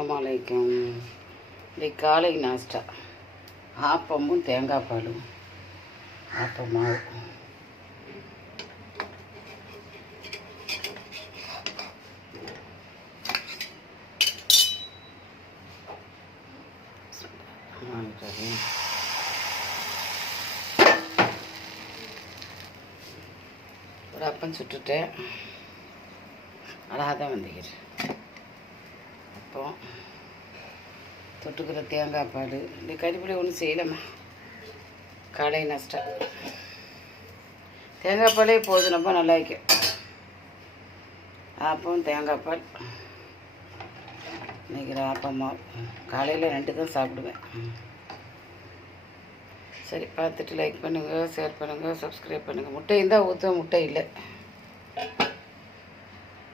அஸ்ஸலாமு இன்னைக்கு காலை நாஸ்டா ஆப்பமும் தேங்காய் பாலும் ஆப்பம் மாவு. ஒரு அப்பம் சுட்டுட்டேன், அழகாக தான் வந்துக்கிறேன். அப்போ தொட்டுக்கிற தேங்காய் பால் இந்த கறிப்பொடி ஒன்றும் செய்யலம்மா. காலை நாஸ்டா தேங்காய் பாலே போதும், ரொம்ப நல்லா இருக்கும். ஆப்பம் தேங்காய் பால் இன்றைக்கி ஆப்பம்மா காலையில் 2 தான் சாப்பிடுவேன். சரி, பார்த்துட்டு லைக் பண்ணுங்கள், ஷேர் பண்ணுங்கள், சப்ஸ்கிரைப் பண்ணுங்கள். முட்டை இருந்தால் ஊற்ற, முட்டை இல்லை.